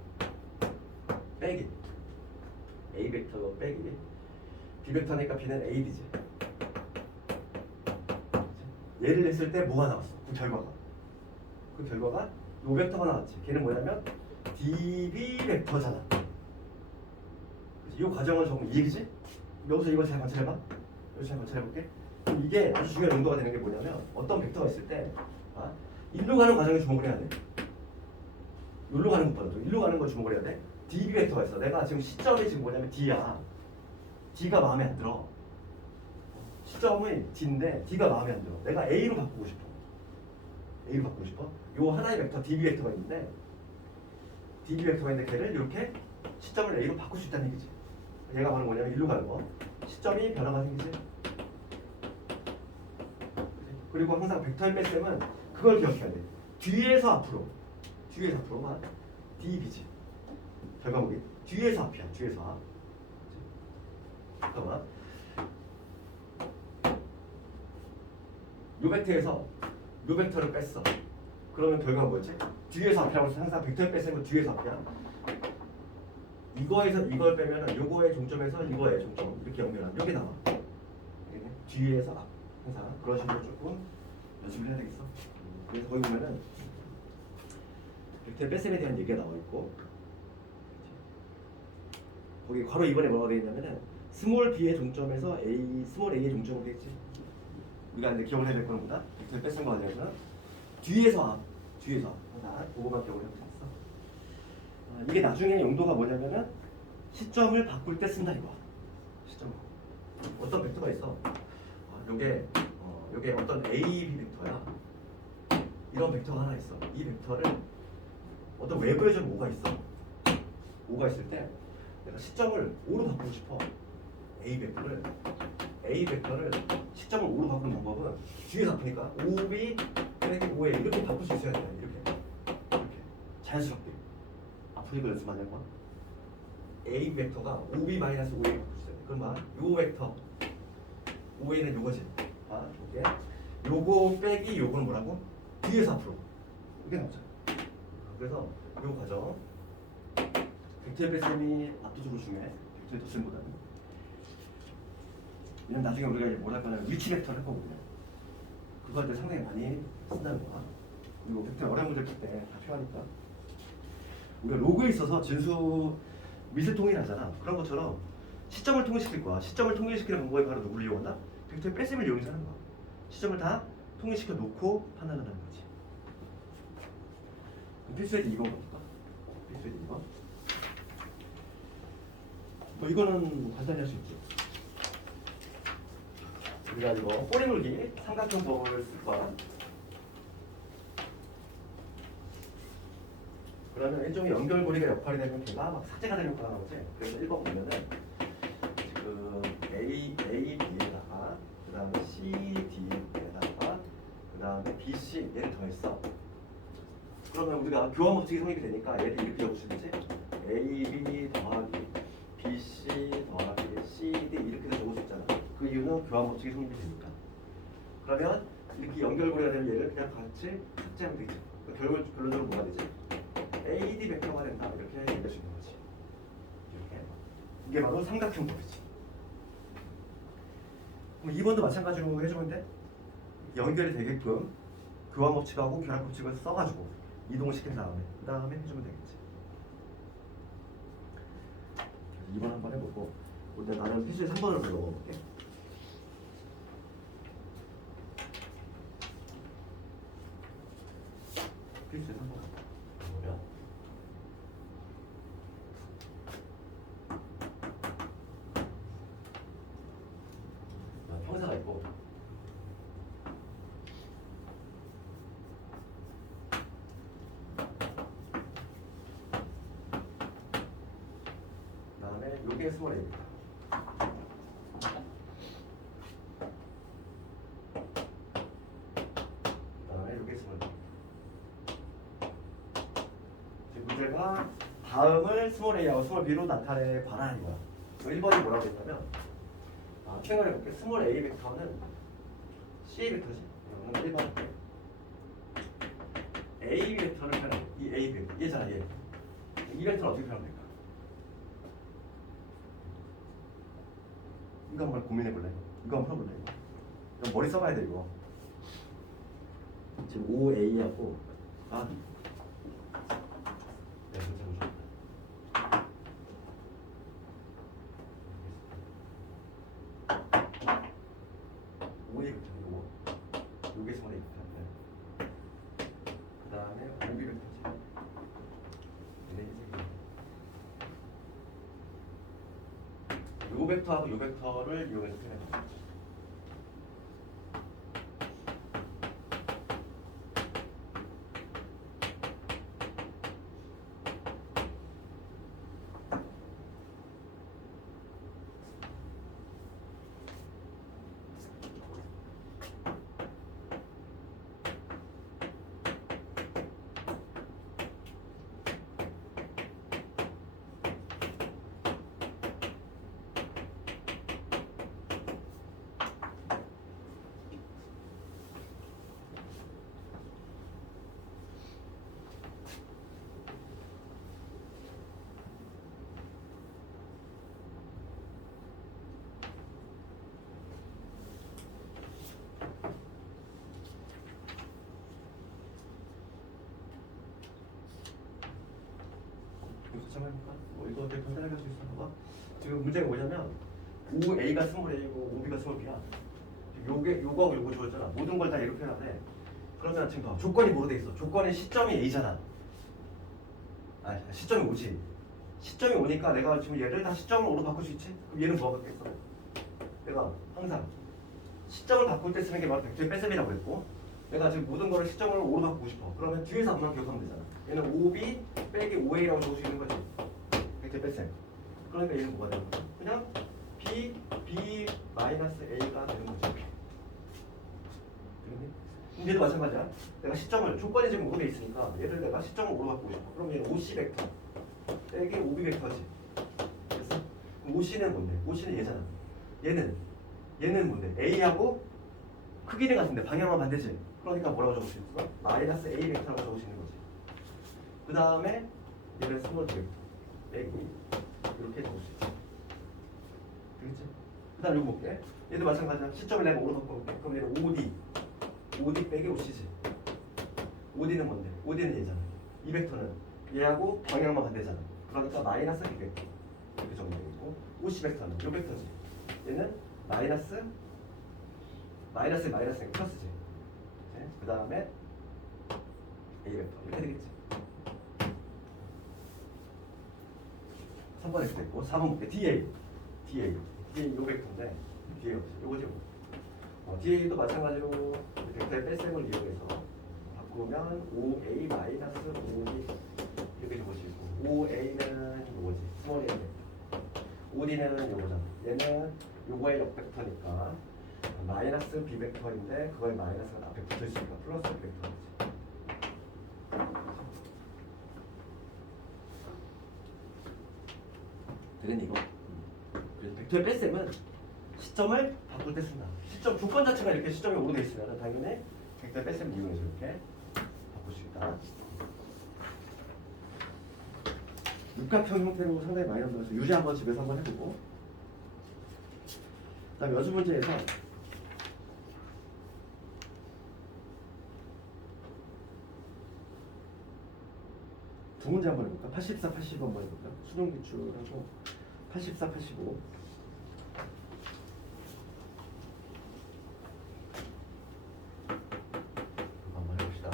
빼기 A 벡터 빼기 B 벡터니까 B는 AB지. 얘를 냈을 때 뭐가 나왔어? 그 결과가 요 벡터가 나왔지. 걔는 뭐냐면 DB 벡터잖아. 이 과정을 적으면 이 얘기지? 여기서 이걸 잘 관찰해봐. 여기서 잘 관찰해볼게. 그럼 이게 아주 중요한 용도가 되는 게 뭐냐면 어떤 벡터가 있을 때 일로 가는 과정에 주목을 해야 돼. 여기로 가는 것보다도 일로 가는 거 주목을 해야 돼. DB 벡터가 있어. 내가 지금 시점이 지금 뭐냐면 D야. D가 마음에 안 들어. 시점은 D인데 D가 마음에 안 들어. 내가 A로 바꾸고 싶어. A로 바꾸고 싶어. 요 하나의 벡터 DB 벡터가 있는데 DB 벡터가 있는데 걔를 이렇게 시점을 A로 바꿀 수 있다는 얘기지. 얘가 바로 뭐냐면 일로 가는 거. 시점이 변화가 생기지. 그리고 항상 벡터의 뺄셈은 그걸 기억해야 돼. 뒤에서 앞으로만 DB지. 결과물이 뒤에서 앞이야. 뒤에서 앞. 잠깐만. 요 벡터에서 요 벡터를 뺐어. 그러면 결과가 뭐였지? 뒤에서 앞이라고 해서 항상 벡터를 뺐으면 뒤에서 앞이야. 이거에서 이걸 빼면은 요거의 종점에서 이거의 종점 이렇게 연결하면 여기 나와. 알겠네? 뒤에서 앞 항상 그런 식으로 조금 연습을 해야 되겠어. 그래서 거기 보면은 벡터 뺄셈에 대한 얘기가 나와 있고 거기 괄호 2번에 뭐라고 되어 있냐면은 스몰 b의 종점에서 스몰 a의 종점으로 되어 있지. 우리가 이제 기억을 해야 될 거는 뭐다? 벡터 뺄셈 과정에서는 뒤에서 나 그거만 기억을 해보자. 이게 나중에 용도가 뭐냐면은 시점을 바꿀 때 쓴다 이거. 시점. 어떤 벡터가 있어. 요게 어떤 A, B 벡터야. 이런 벡터가 하나 있어. 이 벡터를 어떤 외부에 좀 O가 있어. O가 있을 때 내가 시점을 O로 바꾸고 싶어. A 벡터를 시점을 O로 바꾸는 방법은 뒤에서 바꾸니까 OB 빼기 O에 이렇게 바꿀 수 있어야 돼. 이렇게 자연스럽게. 앞으로 이거 연습 많이 할 거야. A 벡터가 OB-5에 바꿀 수 있어야 돼. 그럼 봐. 요 벡터 OA는 요거지. 봐. 이게 요거 빼기 요거는 뭐라고? 뒤에서 앞으로. 이게 나오죠. 그래서 요 과정 벡터의 뺄셈이 압도적으로 중요해. 벡터의 도셈보다는. 왜냐면 나중에 우리가 이제 뭘 할 거냐면 위치 벡터를 할 거거든요. 그거 할 때 상당히 많이 쓴다는 거야. 그리고 벡터 어려운 문제 풀 때 다 필요하니까. 우리가 로그에 있어서 진수 미세통일하잖아. 그런 것처럼 시점을 통일시킬 거야. 시점을 통일시키는 방법이 바로 누구를 이용한다? 벡터의 뺄셈을 이용해서 하는 거야. 시점을 다 통일시켜 놓고 판단을 하는 거지. 그럼 필수에도 2번 가볼까? 필수에도 2번. 뭐 이거는 간단히 할 수 있지. 우리가 이거 꼬리물기 삼각형법을 쓸 거야. 그러면 일종의 연결고리가 역할이 되면 걔가 막 삭제가 되는 거라는 거지. 그래서 1번 보면은 지금 B에다가 그 다음에 CD에다가 그 다음에 BC 얘를 더했어. 그러면 우리가 교환 법칙이 성립이 되니까 얘를 이렇게 적을 수 있지. AB 더하기 BC 더하기 CD 이렇게 적을 수 있잖아. 그 이유는 교환 법칙이 성립이 되니까. 그러면 이렇게 연결고리가 되면 얘를 그냥 같이 삭제하면 되겠죠. 그러니까 결론적으로 뭐가 되지? AD 벡터가 된다 이렇게 얘기할 수 있는 거지. 이렇게 이게 바로 삼각형법이지. 그럼 2번도 마찬가지로 해주면 돼. 연결이 되게끔 교환 법칙하고 결합 법칙을 써가지고 이동을 시킨 다음에 그 다음에 해주면 되겠지. 2번 한번 해보고 근데 나는 필수에 3번을 불러볼게. 필수에 3번. 뭐야? 형사가 있고 그다음에 요게 스몰 A입니다. 그다음에 요게 스몰 A. 지금 문제가 다음을 스몰 A하고 스몰 B로 나타내 봐라 이거야. 1번이 뭐라고 했냐면 생각해 볼게. 스몰 A 벡터는 C 벡터지. 그러면 1번 A 벡터를 표현해. 이 A 벡터 얘잖아 얘. 이 벡터를 어떻게 표현하면 될까? 이거 한번 고민해 볼래? 이거 한번 풀어볼래? 이거 머리 써봐야 돼 이거. 지금 5A하고 네, 문제 보죠. 요게 스몰 A 벡터인데 그 다음에 OB 벡터지. 요 벡터하고 요 벡터를 이용해서 표현해. 간단하게 할 수 있어. 봐봐. 지금 문제가 뭐냐면 5A가 스몰 A고 5B가 스몰 B야. 요거하고 요거 주었잖아. 모든 걸 다 이렇게 해놨네. 그러면 지금 봐. 조건이 뭐로 돼 있어? 조건의 시점이 A잖아. 아, 시점이 5지. 시점이 5니까 내가 지금 얘를 다 시점을 5로 바꿀 수 있지? 그럼 얘는 뭐가 바뀌겠어? 내가 항상 시점을 바꿀 때 쓰는 게 바로 벡터의 뺄셈이라고 했고, 내가 지금 모든 거를 시점을 5로 바꾸고 싶어. 그러면 뒤에서 앞만 기억하면 되잖아. 얘는 5B 빼기 5A라고 적을 수 있는 거지. 벡터의 뺄셈. 그러니까 얘는 뭐가 되는 거야? 그냥 B 마이너스 A가 되는 거지. 얘도 마찬가지야. 내가 시점을 조건이 지금 5로 돼 있으니까 얘를 내가 시점을 5로 바꾸고 싶어. 그럼 얘는 5C 벡터 빼기 5B 벡터지. 됐어? 그럼 5C는 뭔데? 5C는 얘잖아. 얘는 뭔데? A하고 크기는 같은데 방향만 반대지. 그러니까 뭐라고 적을 수 있어? 마이너스 A 벡터라고 적을 수 있는 거지. 그 다음에 얘를 스몰 벡터 빼기 이렇게 적을 수 있지. 되겠지? 그 다음 이거 볼게. 얘도 마찬가지야. 시점을 내가 5로 바꿔볼게. 그럼 얘는 5D 빼기 5C지. 5D는 뭔데? 5D는 얘잖아. 이 벡터는 얘하고 방향만 반대잖아. 그러니까 마이너스 B 벡터 이렇게 적으면 되겠고, 5C 벡터는 이 벡터지. 얘는 마이너스 플러스지. 그 다음에 A 벡터 이렇게 되겠지. 3번 이렇게 됐고, 4번 볼게. DA 이 벡터인데 DA 없지. 요거지. DA도 마찬가지로 벡터의 뺄셈을 이용해서 바꾸면 5A 마이너스 5D 이렇게 적을 수 있고, 5A는 요거지. 스몰 A. 5D는 요거잖아. 얘는 요거의 역벡터니까 마이너스 B 벡터인데 그거에 마이너스가 앞에 붙어 있으니까 플러스 B 벡터지. 되겠니 이거? 그래서 벡터의 뺄셈은 시점을 바꿀 때 쓴다. 시점 조건 자체가 이렇게 시점이 5로 돼 있으면 당연히 벡터의 뺄셈을 이용해서 이렇게 바꿀 수 있다. 육각형 형태로 상당히 많이 나와서 유제 한번 집에서 한번 해보고, 그다음 연습 문제에서 두 문제 한번 해볼까? 84, 85 한번 해볼까? 수능 기출하고 84, 85. 한번 해봅시다.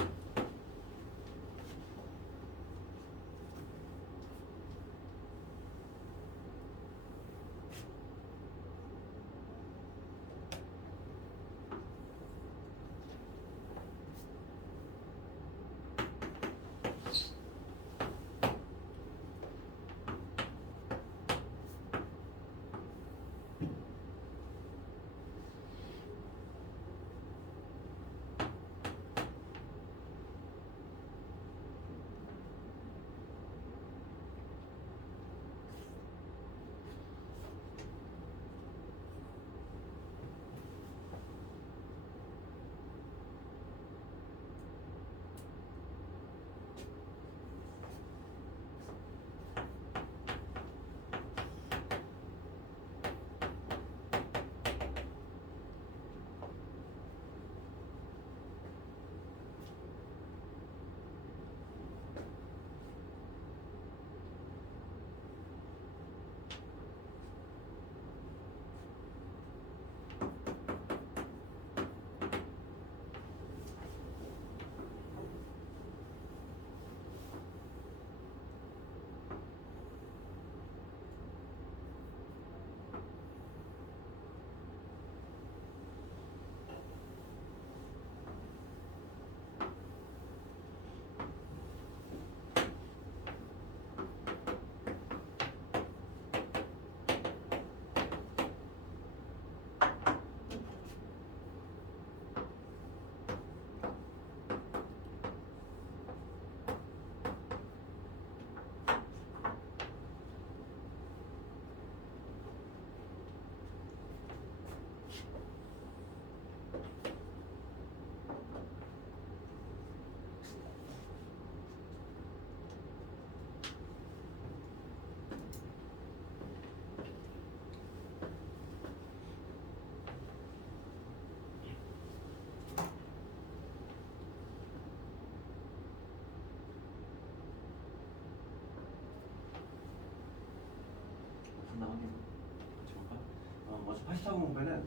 다시 적어보면은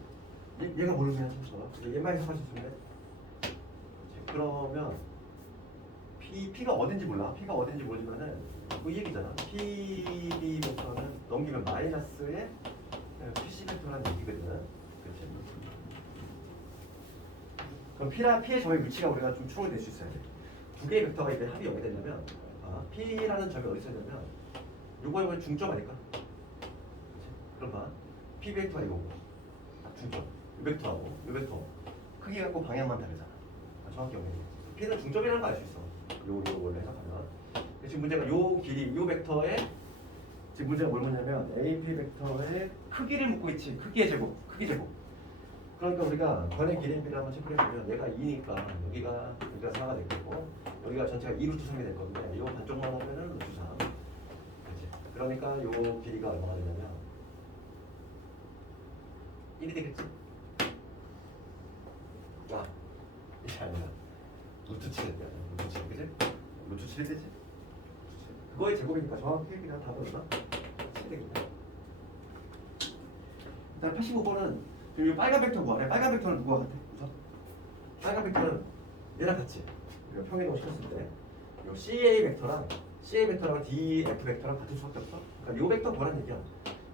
얘가 모르면 얘만 해석할 수 있으면 그러면 P가 어딘지 몰라. P가 어딘지 모르면은 이 얘기잖아. PB 벡터는 넘기면 마이너스의 PC 벡터라는 얘기거든. 그렇지? 그럼 P의 점의 위치가 우리가 좀 추론이 될 수 있어야 돼. 두 개의 벡터가 이제 합이 0이 되려면 P라는 점이 어디 있어야되면 요거 중점 아닐까? 그렇지? 그럼 봐. P 벡터가 이거고 중점. 요 벡터하고 요 벡터 크기 갖고 방향만 다르잖아. 정확히 연결돼. P는 중점이라는 거 알 수 있어. 요걸로 해석하면. 지금 문제가 요 길이, 요 벡터의 지금 문제가 뭘 묻냐면 AP 벡터의 크기를 묻고 있지. 크기의 제곱, 크기 제곱. 그러니까 우리가 변의 길이를 한번 체크해 보면 얘가 2니까 여기가 4가 됐고 여기가 전체가 2루트 3이 될 건데 요 반쪽만 하면은 루트 3. 그렇지. 그러니까 요 길이가 얼마나 되냐면 1이 되겠지. 이게 아니라 루트 7이 돼야 돼. 루트 7, 그지? 루트 7이 되지? 그거의 제곱이니까 정확히 그냥 답은 얼마? 7이 되겠네. 일단 85번은 이 빨간 벡터 구하래. 빨간 벡터는 누구와 같아? 우선 빨간 벡터는 얘랑 같이 평행이동 시켰을 때 이 CA 벡터랑 DF 벡터랑 같을 수밖에 없어. 그러니까 이 벡터 구하라는 얘기야.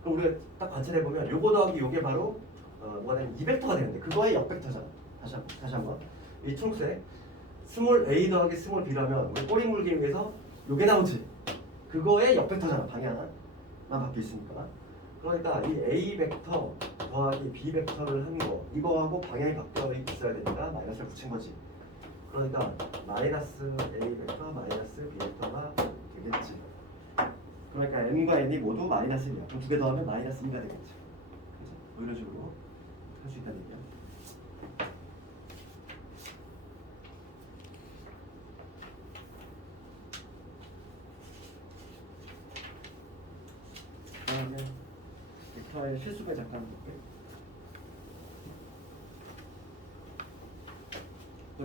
그럼 우리가 딱 관찰해 보면 요거 더하기 요게 바로 뭐가 되면 이 벡터가 되는데 그거의 역벡터잖아. 다시 한번 이 초록색 스몰 a 더하기 스몰 b라면 우리 꼬리 물기 위해서 요게 나오지. 그거의 역벡터잖아. 방향만 바뀌어 있으니까. 그러니까 이 a 벡터 더하기 b 벡터를 한 거 이거하고 방향이 바뀌어 있어야 되니까 마이너스를 붙인 거지. 그러니까 마이너스 a 벡터 마이너스 b 벡터가 되겠지. 그러니까 n과 n이 모두 마이너스 1이야. 그럼 두 개 더하면 마이너스 2가 되겠지. 그래서 이런 식으로 할 수 있다는 얘기야. 그다음에 벡터의 실수배 잠깐 볼게요.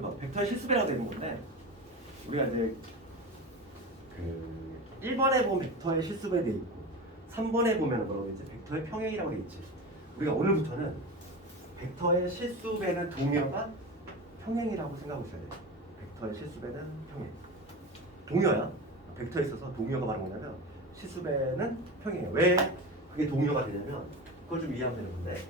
봐, 벡터의 실수배라고 되는 건데 우리가 이제 그 1번에 보면 벡터의 실수배 돼 있고 3번에 보면 뭐라고 돼 있지? 벡터의 평행이라고 돼 있지. 우리가 오늘부터는 벡터의 실수배는 동여가 평행이라고 생각하고 있어야 돼. 벡터의 실수배는 평행. 동여야. 벡터에 있어서 동여가 바로 뭐냐면 실수배는 평행이에요. 왜 그게 동여가 되냐면 그걸 좀 이해하면 되는 건데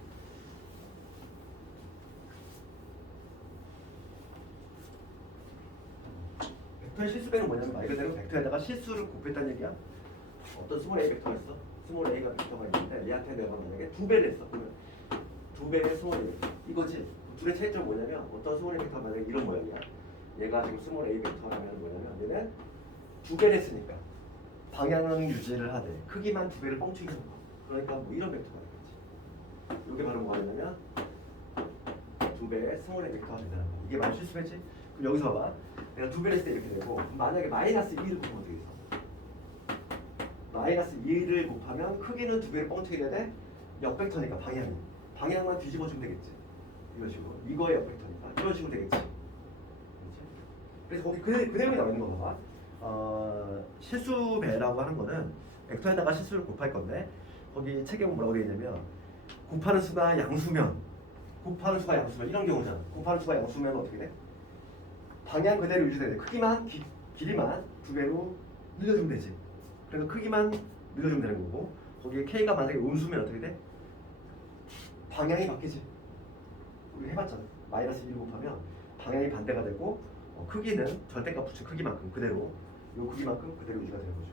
벡터의 실수배는 뭐냐면 말 그대로 벡터에다가 실수를 곱했다는 얘기야. 어떤 스몰 A 벡터가 있어. 스몰 A가 벡터가 있는데 얘한테 내가 만약에 2배를 했어. 그러면 2배의 스몰 A 이거지. 둘의 차이점은 뭐냐면 어떤 스몰 A 벡터가 만약에 이런 모양이야. 얘가 지금 스몰 A 벡터라면 뭐냐면 얘는 2배를 했으니까 방향은 유지를 하되 크기만 2배를 뻥튀기 하는 거. 그러니까 뭐 이런 벡터가 되겠지. 이게 바로 뭐가 되냐면 2배의 스몰 A 벡터가 된다는 거. 이게 바로 실수배지. 그럼 여기서 봐봐. 내가 2배를 했을 때 이렇게 되고 만약에 마이너스 2를 곱하면 어떻게 있어? 마이너스 2를 곱하면 크기는 2배를 뻥튀기 해야 돼. 역벡터니까 방향만 뒤집어주면 되겠지. 이런 식으로. 이거의 역벡터니까 이런 식으로 되겠지. 그렇지? 그래서 거기 그 내용이 나와 있는 거 봐봐. 실수배라고 하는 거는 벡터에다가 실수를 곱할 건데 거기 책에 보면 뭐라고 되어 있냐면 곱하는 수가 양수면 이런 경우잖아. 곱하는 수가 양수면 어떻게 돼? 방향 그대로 유지돼야 돼. 크기만 길이만 2배로 늘려주면 되지. 그러니까 크기만 늘려주면 되는 거고 거기에 K가 만약에 음수면 어떻게 돼? 방향이 바뀌지. 우리 해봤잖아. 마이너스 1 곱하면 방향이 반대가 되고 크기는 절대값 붙인 크기만큼 그대로 요 크기만큼 그대로 유지가 되는 거죠.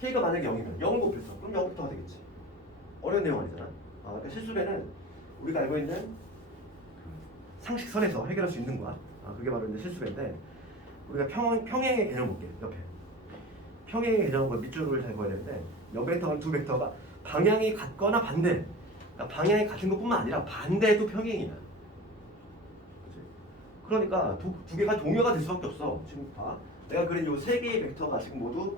K가 만약에 0이면 0을 곱했어. 그럼 0부터가 되겠지. 어려운 내용 아니잖아. 그러니까 실수배는 우리가 알고 있는 그 상식선에서 해결할 수 있는 거야. 그게 바로 이제 실수배인데 우리가 평행의 개념 볼게. 옆에 평행의 개념은 밑줄을 잘 그어야 되는데 옆 벡터는 두 벡터가 방향이 같거나 반대. 그러니까 방향이 같은 것뿐만 아니라 반대도 평행이야. 그치? 그러니까 두 개가 동요가 될 수밖에 없어. 지금 봐. 내가 그린 요 세 개의 벡터가 지금 모두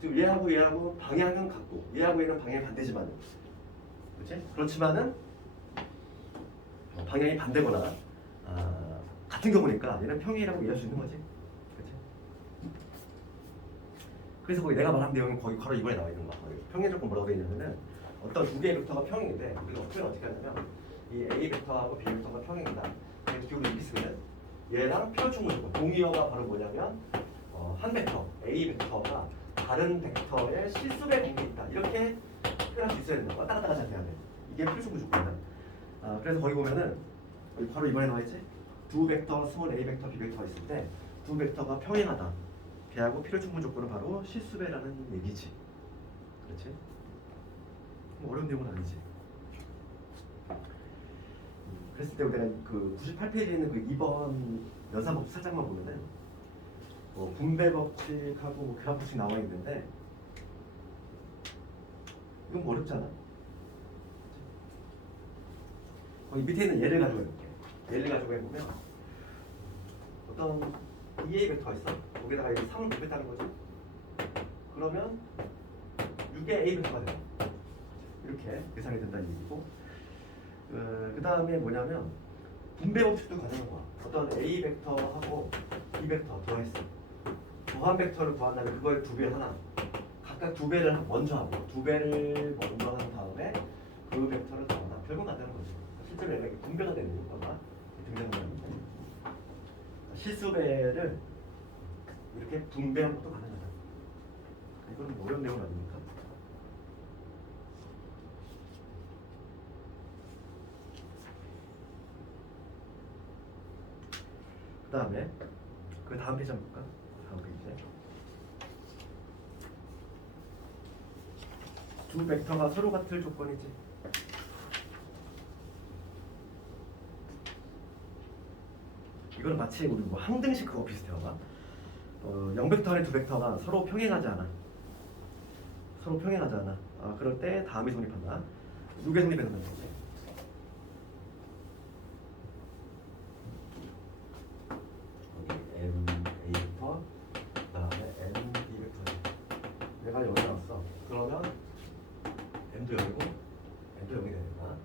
지금 얘하고 방향은 같고 얘하고 얘는 방향이 반대지만, 그렇지? 그렇지만은 방향이 반대거나 같은 경우니까 얘는 평행이라고 이해할 수 있는 거지. 그렇지? 그래서 거기 내가 말한 내용이 거기 바로 이번에 나와 있는 거야. 평행 조건 뭐라고 되어 있냐면은 어떤 두 개의 벡터가 평행인데 우리가 어떻게 하냐면 이 A 벡터하고 B 벡터가 평행이다. 그래서 기울을 이렇게 쓰면 얘랑 필요충분 조건 동의어가 바로 뭐냐면 한 벡터 A 벡터가 다른 벡터의 실수배 관계에 있다. 이렇게 표현할 수 있어야 된다. 왔다 갔다 하지 않아야 돼. 이게 필요충분 조건이다. 그래서 거기 보면은 바로 이번에 나와있지? 두 벡터 스몰 A 벡터 B 벡터가 있을 때 두 벡터가 평행하다. 걔하고 필요충분 조건은 바로 실수배라는 얘기지. 그렇지? 어려운 내용은 아니지. 그랬을 때 우리가 그 98페이지에 있는 그 2번 연산법칙 살짝만 보면은 분배 법칙하고 그래프 법칙 나와 있는데 이건 뭐 어렵지 않아? 거기 밑에 있는 예를 가지고 해볼게. 예를 가지고 해보면 어떤 EA 벡터가 있어. 거기다가 이제 3을 곱했다는 거지. 그러면 6의 A 벡터가 돼. 이렇게 계산이 된다는 얘기고 그 다음에 뭐냐면 분배 법칙도 가능한 거야. 어떤 A 벡터하고 B 벡터 더했어. 더한 벡터를 구한다면 그거의 두 배 하나. 각각 두 배를 먼저 하고 두 배를 먼저 한 다음에 그 벡터를 더하나. 결국 만드는 거지. 실제로 얘가 분배가 되는 효과가 등장합니다. 실수배를 이렇게 분배한 것도 가능하다. 이건 어려운 내용 아닙니까? 그 다음에 그 다음 페이지 한번 볼까? 다음 페이지에 두 벡터가 서로 같을 조건이지. 이거는 마치 우리 뭐 항등식 그거 비슷해요. 0벡터 안에 두 벡터가 서로 평행하지 않아. 서로 평행하지 않아. 그럴 때 다음이 성립한다. 이게 성립한다는 거지. M A 벡터, 그다음에 M B 벡터. 얘가 여기 나왔어. 그러면 M도 0이고 M도 0이 되니까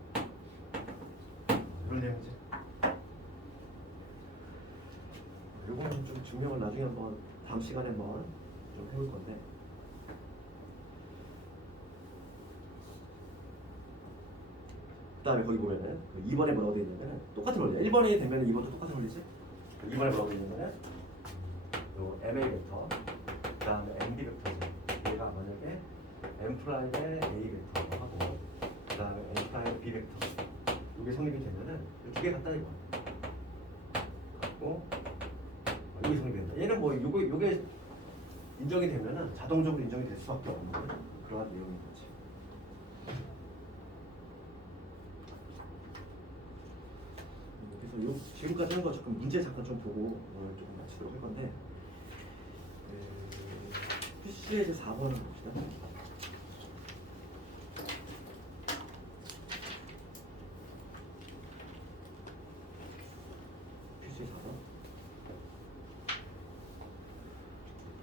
이런 내용이지. 요거는 좀 증명을 나중에 한번 다음 시간에 한번 좀 해볼 건데. 그다음에 거기 보면은 그 2번에 뭐라고 돼 있냐면은 똑같은 원리야. 1번이 되면 2번도 똑같은 원리지. 2번에 뭐라고 돼 있냐면은 요 MA 벡터, 그다음에 MB 벡터지. 얘가 만약에 M 프라임의 A 벡터 하고 그다음에 M 프라임의 B 벡터. 이게 성립이 되면은 두 개 같다 이거. 갖고 이게 성립된다. 얘는 뭐 요게 인정이 되면은 자동적으로 인정이 될 수밖에 없는 그러한 내용인 거지. 그래서 지금까지 하는 거 조금 문제 잠깐 좀 보고 오늘 조금 마치도록 할 건데 PC에 이제 4번을 봅시다. PC에 4번.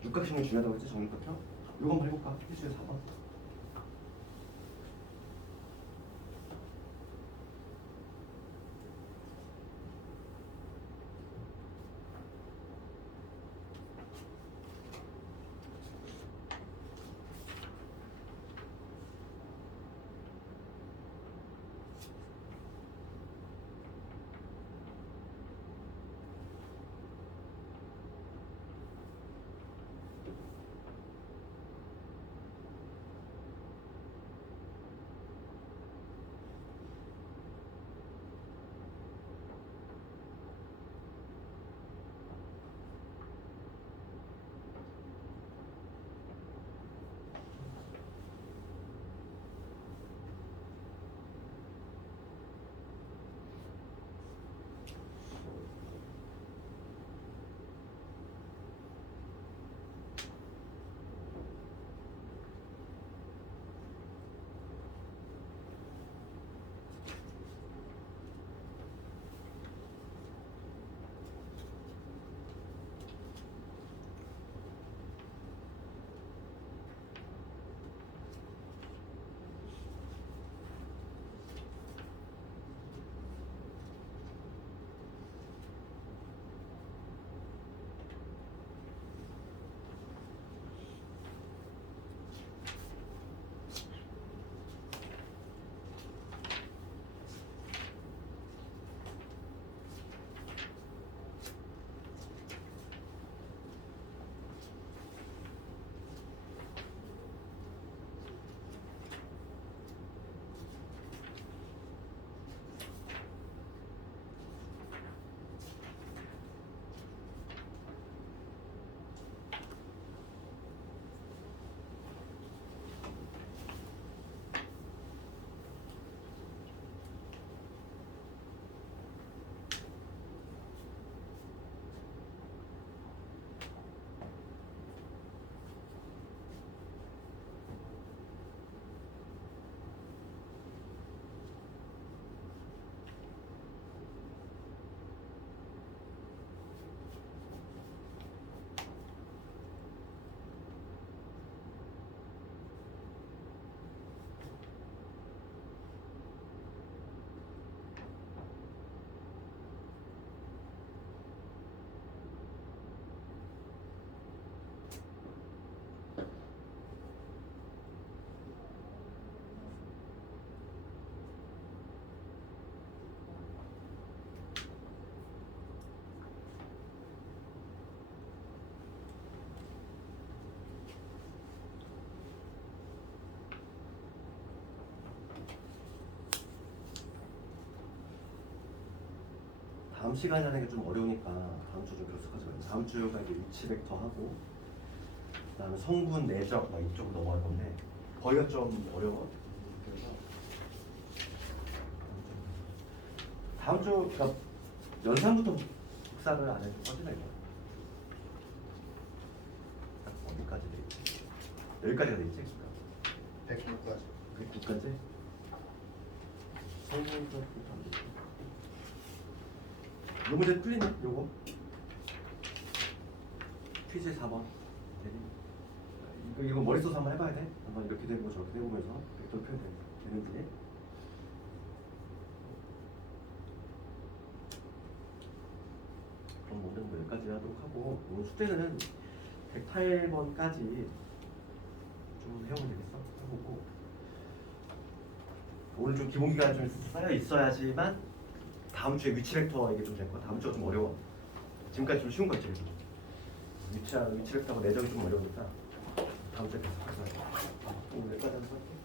육각형이 중요하다고 했지, 정육각형? 이거 한번 해볼까? PC에 4번. 다음 시간에 하는 게 좀 어려우니까 다음 주 좀 교습하지 말고 다음 주가 이제 위치 벡터 하고 그다음에 성분 내적 막 이쪽으로 넘어갈 건데 거기가 좀 어려워. 그래서 다음 주 그러니까 연산부터 복사를 안 해도 꺼지나 이거. 딱 어디까지 돼 있지? 여기까지가 돼 있지? 109까지. 109까지? 성분도 안 되지. 요 문제 풀리네, 요거. 퀴즈 4번. 이거 머릿속에서 한번 해봐야 돼. 한번 이렇게 되고 저렇게 되면서 벡터 표현 되는지. 그럼 오늘 뭐 여기까지 하도록 하고 오늘 숙제는 108번까지 좀 해보면 되겠어? 해보고 오늘 좀 기본기가 좀 쌓여 있어야지만 다음 주에 위치 벡터 이게 좀 될 거야. 다음 주가 좀 어려워. 지금까지 좀 쉬운 거 있지. 위치 벡터하고 내적이 좀 어려우니까 다음 주에 계속 하자. 오늘 여기까지 하면서 할게.